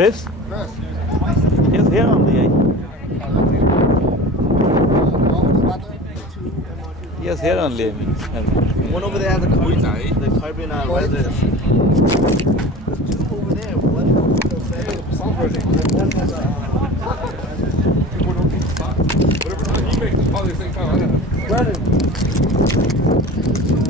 Chris? Yes, here only. Yes, here only. One over there has a carbon, the carbon resonance. There's two over there. One whatever time you make this probably the same time I got it.